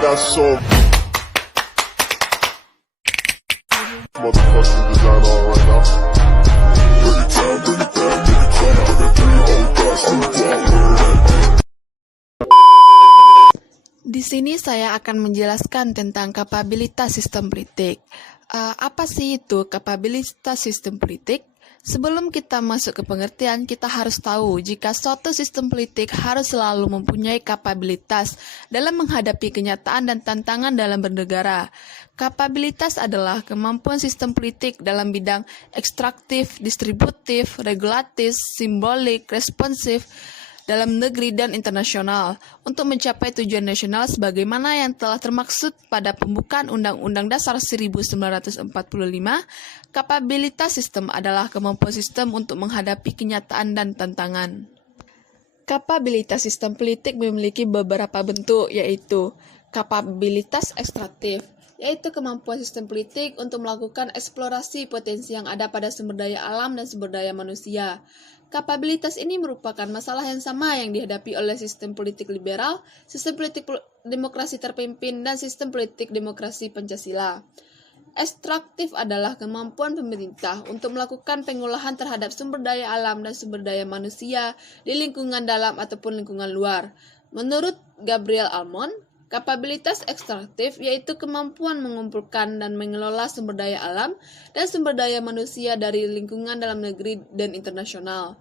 got some motherfucking design on right now. Bring it down, bring it down, bring it down. I got 3 old thoughts to Di sini saya akan menjelaskan tentang kapabilitas sistem politik. Apa sih itu kapabilitas sistem politik? Sebelum kita masuk ke pengertian, kita harus tahu jika suatu sistem politik harus selalu mempunyai kapabilitas dalam menghadapi kenyataan dan tantangan dalam bernegara. Kapabilitas adalah kemampuan sistem politik dalam bidang ekstraktif, distributif, regulatif, simbolik, responsif, dalam negeri dan internasional untuk mencapai tujuan nasional sebagaimana yang telah termaksud pada pembukaan Undang-Undang Dasar 1945. Kapabilitas sistem adalah kemampuan sistem untuk menghadapi kenyataan dan tantangan. Kapabilitas sistem politik memiliki beberapa bentuk, yaitu kapabilitas ekstraktif, yaitu kemampuan sistem politik untuk melakukan eksplorasi potensi yang ada pada sumber daya alam dan sumber daya manusia. Kapabilitas ini merupakan masalah yang sama yang dihadapi oleh sistem politik liberal, sistem politik demokrasi terpimpin, dan sistem politik demokrasi Pancasila. Ekstraktif adalah kemampuan pemerintah untuk melakukan pengolahan terhadap sumber daya alam dan sumber daya manusia di lingkungan dalam ataupun lingkungan luar. Menurut Gabriel Almond, kapabilitas ekstraktif yaitu kemampuan mengumpulkan dan mengelola sumber daya alam dan sumber daya manusia dari lingkungan dalam negeri dan internasional.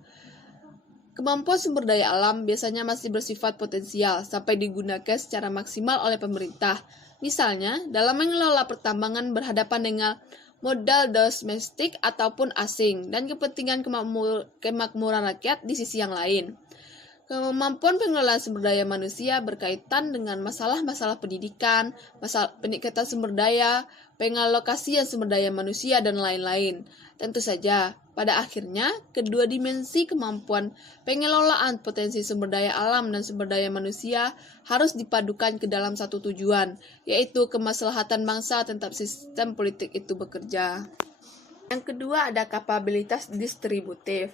Kemampuan sumber daya alam biasanya masih bersifat potensial sampai digunakan secara maksimal oleh pemerintah. Misalnya, dalam mengelola pertambangan berhadapan dengan modal domestik ataupun asing dan kepentingan kemakmuran rakyat di sisi yang lain. Kemampuan pengelolaan sumber daya manusia berkaitan dengan masalah-masalah pendidikan, masalah peningkatan sumber daya, pengalokasian sumber daya manusia, dan lain-lain. Tentu saja, pada akhirnya, kedua dimensi kemampuan pengelolaan potensi sumber daya alam dan sumber daya manusia harus dipadukan ke dalam satu tujuan, yaitu kemaslahatan bangsa tentang sistem politik itu bekerja. Yang kedua ada kapabilitas distributif.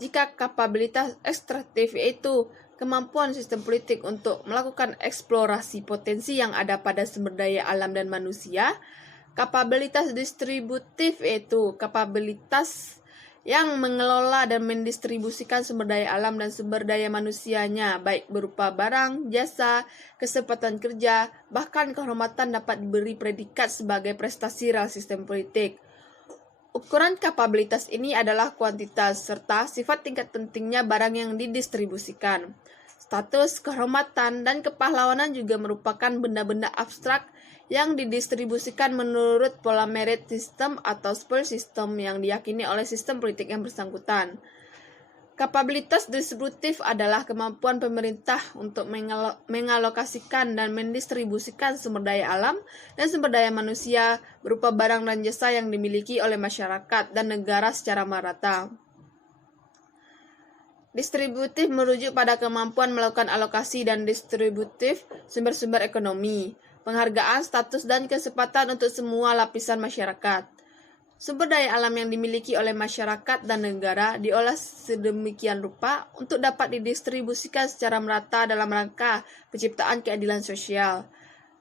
Jika kapabilitas ekstraktif yaitu kemampuan sistem politik untuk melakukan eksplorasi potensi yang ada pada sumber daya alam dan manusia, kapabilitas distributif yaitu kapabilitas yang mengelola dan mendistribusikan sumber daya alam dan sumber daya manusianya, baik berupa barang, jasa, kesempatan kerja, bahkan kehormatan dapat diberi predikat sebagai prestasi real sistem politik. Ukuran kapabilitas ini adalah kuantitas serta sifat tingkat pentingnya barang yang didistribusikan. Status, kehormatan, dan kepahlawanan juga merupakan benda-benda abstrak yang didistribusikan menurut pola merit system atau spoil system yang diyakini oleh sistem politik yang bersangkutan. Kapabilitas distributif adalah kemampuan pemerintah untuk mengalokasikan dan mendistribusikan sumber daya alam dan sumber daya manusia berupa barang dan jasa yang dimiliki oleh masyarakat dan negara secara merata. Distributif merujuk pada kemampuan melakukan alokasi dan distributif sumber-sumber ekonomi, penghargaan, status, dan kesempatan untuk semua lapisan masyarakat. Sumber daya alam yang dimiliki oleh masyarakat dan negara diolah sedemikian rupa untuk dapat didistribusikan secara merata dalam rangka penciptaan keadilan sosial.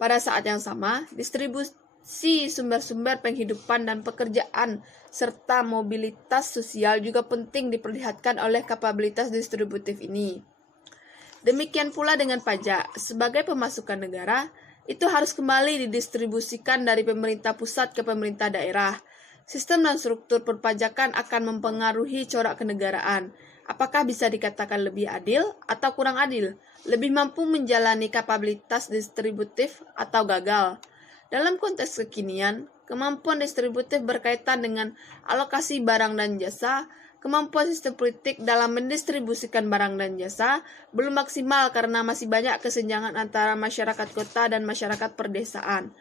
Pada saat yang sama, distribusi sumber-sumber penghidupan dan pekerjaan serta mobilitas sosial juga penting diperlihatkan oleh kapabilitas distributif ini. Demikian pula dengan pajak. Sebagai pemasukan negara, itu harus kembali didistribusikan dari pemerintah pusat ke pemerintah daerah. Sistem dan struktur perpajakan akan mempengaruhi corak kenegaraan. Apakah bisa dikatakan lebih adil atau kurang adil? Lebih mampu menjalani kapabilitas distributif atau gagal? Dalam konteks kekinian, kemampuan distributif berkaitan dengan alokasi barang dan jasa. Kemampuan sistem politik dalam mendistribusikan barang dan jasa belum maksimal karena masih banyak kesenjangan antara masyarakat kota dan masyarakat perdesaan.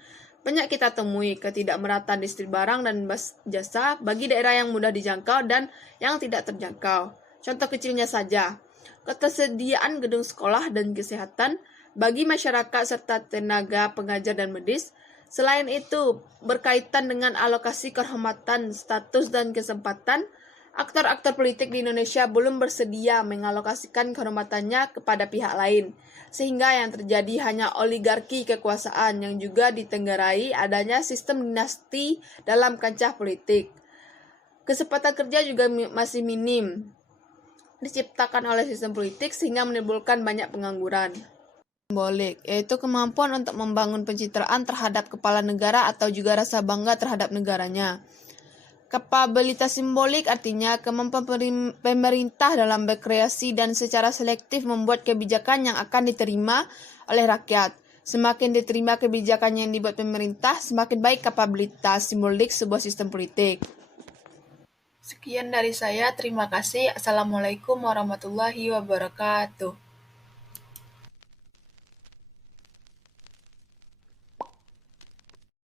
Banyak kita temui ketidakmerataan distribusi barang dan jasa bagi daerah yang mudah dijangkau dan yang tidak terjangkau. Contoh kecilnya saja, ketersediaan gedung sekolah dan kesehatan bagi masyarakat serta tenaga pengajar dan medis. Selain itu, berkaitan dengan alokasi kehormatan, status, dan kesempatan, Aktor-aktor politik di Indonesia belum bersedia mengalokasikan kehormatannya kepada pihak lain, sehingga yang terjadi hanya oligarki kekuasaan yang juga ditenggarai adanya sistem dinasti dalam kancah politik. Kesempatan kerja juga masih minim diciptakan oleh sistem politik sehingga menimbulkan banyak pengangguran. Simbolik, yaitu kemampuan untuk membangun pencitraan terhadap kepala negara atau juga rasa bangga terhadap negaranya. Kapabilitas simbolik artinya kemampuan pemerintah dalam berkreasi dan secara selektif membuat kebijakan yang akan diterima oleh rakyat. Semakin diterima kebijakan yang dibuat pemerintah, semakin baik kapabilitas simbolik sebuah sistem politik. Sekian dari saya, terima kasih. Assalamualaikum warahmatullahi wabarakatuh.